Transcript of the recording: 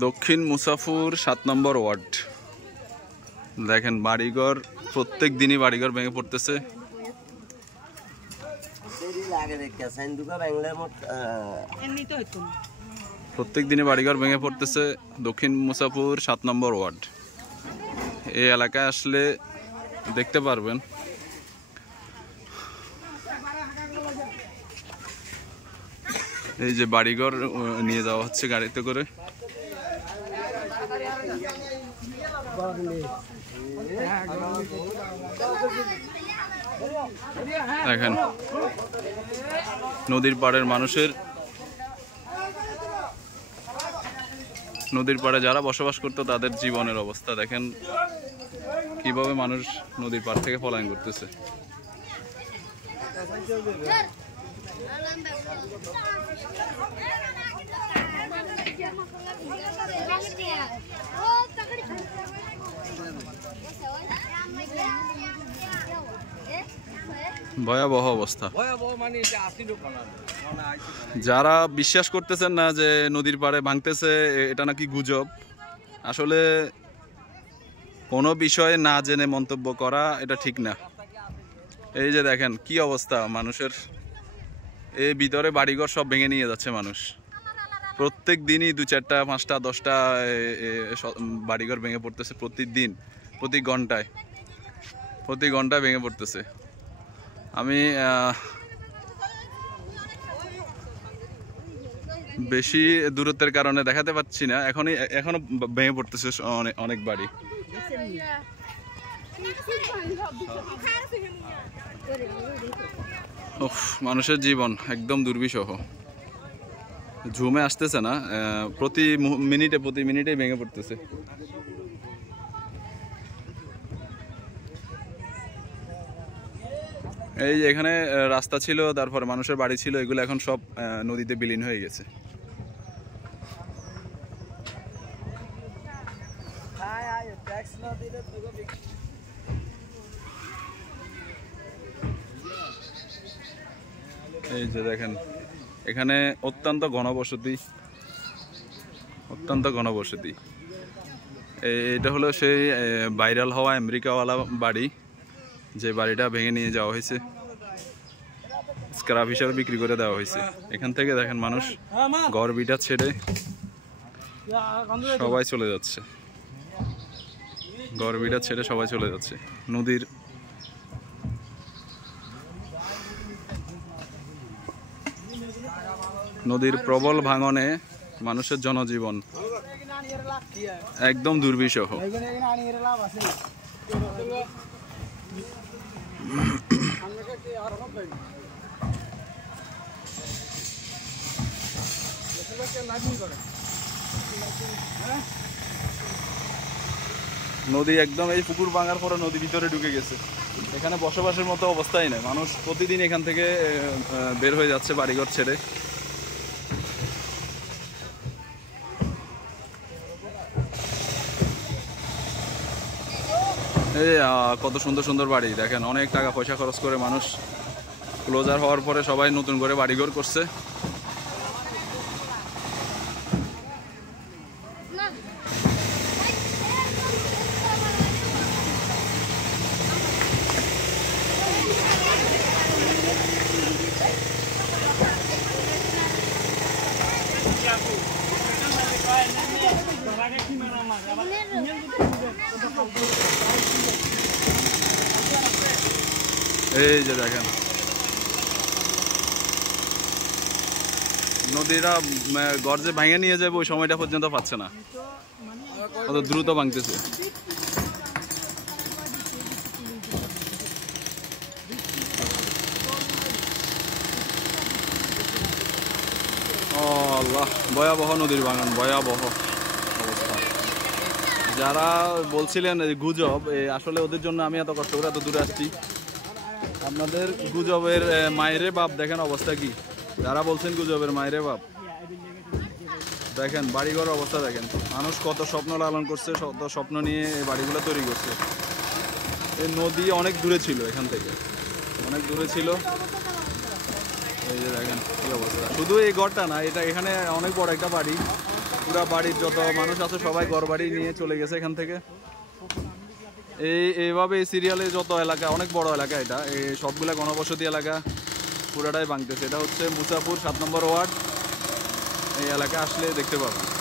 দক্ষিণ মুসাফুর ৭ নম্বর ওয়ার্ড। দেখেন বাড়িঘর, প্রত্যেক দিনই বাড়িঘর ভেঙে পড়তেছে। প্রত্যেক দিনই বাড়িঘর ভেঙে পড়তেছে দক্ষিণ মুসাফুর ৭ নম্বর ওয়ার্ড। এই এলাকায় আসলে দেখতে পারবেন। এই যে বাড়িঘর নিয়ে যাওয়া হচ্ছে গাড়িতে করে। দেখেন নদীর পাড়ের মানুষের, নদীর পাড়ে যারা বসবাস করতো তাদের জীবনের অবস্থা দেখেন, কিভাবে মানুষ নদীর পাড় থেকে পলায়ন করতেছে। ভয়াবহ অবস্থা। যারা বিশ্বাস করতেছেন না যে নদীর পাড়ে ভাঙতেছে, এটা নাকি গুজব। আসলে কোনো বিষয়ে না জেনে মন্তব্য করা এটা ঠিক না। এই যে দেখেন কি অবস্থা মানুষের, এই ভিতরে বাড়িঘর সব ভেঙে নিয়ে যাচ্ছে মানুষ। প্রত্যেক দিনই 2, 4টা, 5টা, 10টা বাড়িঘর ভেঙে পড়তেছে প্রতিদিন, প্রতি ঘন্টায় ভেঙে পড়তেছে। আমি বেশি দূরত্বের কারণে দেখাতে পাচ্ছি না, এখনো ভেঙে পড়তেছে অনেক বাড়ি। মানুষের জীবন একদম দুর্বিষহ, ঝুমে আসতেছে না, প্রতি মিনিটে ভেঙে পড়তেছে। এই যে এখানে রাস্তা ছিল, তারপর মানুষের বাড়ি ছিল, এগুলো এখন সব নদীতে বিলীন হয়ে গেছে। এই যে দেখেন এখানে অত্যন্ত ঘনবসতি। এটা হলো সেই ভাইরাল হওয়া আমেরিকাওয়ালা বাড়ি, যে বাড়িটা ভেঙে নিয়ে যাওয়া হয়েছে, স্ক্র্যাপ হিসাবে বিক্রি করে দেওয়া হয়েছে। এখান থেকে দেখেন মানুষ ঘর বিটা ছেড়ে সবাই চলে যাচ্ছে, নদীর প্রবল ভাঙনে মানুষের জনজীবন একদম দুর্বিষহ। নদী একদম, এই পুকুর ভাঙার পরে নদী ভিতরে ঢুকে গেছে। এখানে বসবাসের মতো অবস্থাই নেই, মানুষ প্রতিদিন এখান থেকে বের হয়ে যাচ্ছে বাড়িঘর ছেড়ে। এই কত সুন্দর বাড়ি দেখেন, অনেক টাকা পয়সা খরচ করে মানুষ ক্লোজার হওয়ার পরে সবাই নতুন করে বাড়িঘর করছে। এই যে দেখেন নদীরা ঘর যে ভাঙে নিয়ে যাবে ওই সময়টা পর্যন্ত পাচ্ছে না, কত দ্রুত ভাঙতেছে। আল্লাহ, ভয়াবহ নদীর ভাঙন, ভয়াবহ অবস্থা। যারা বলছিলেন গুজব, আসলে ওদের জন্য আমি এত কষ্ট করে এত দূরে আসছি। আপনাদের গুজবের মায়েরে বাপ দেখেন অবস্থা কি, যারা বলছেন গুজবের মায়েরে বাপ, দেখেন বাড়িঘর অবস্থা দেখেন। মানুষ কত স্বপ্ন লালন করছে, কত স্বপ্ন নিয়ে এই বাড়িগুলো তৈরি করছে। এই নদী অনেক দূরে ছিল, এখান থেকে অনেক দূরে ছিল। এই যে দেখেন কি অবস্থা, শুধু এই ঘরটা না, এটা এখানে অনেক বড় একটা বাড়ি, পুরা বাড়ির যত মানুষ আছে সবাই ঘর বাড়ি নিয়ে চলে গেছে এখান থেকে। এইভাবে এই সিরিয়ালে যত এলাকা, অনেক বড় এলাকা এটা, এই সবগুলা ঘনবসতি এলাকা পুরাটাই ভাঙতেছে। এটা হচ্ছে মুসাপুর 7 নম্বর ওয়ার্ড। এই এলাকা আসলে দেখতে পাবেন।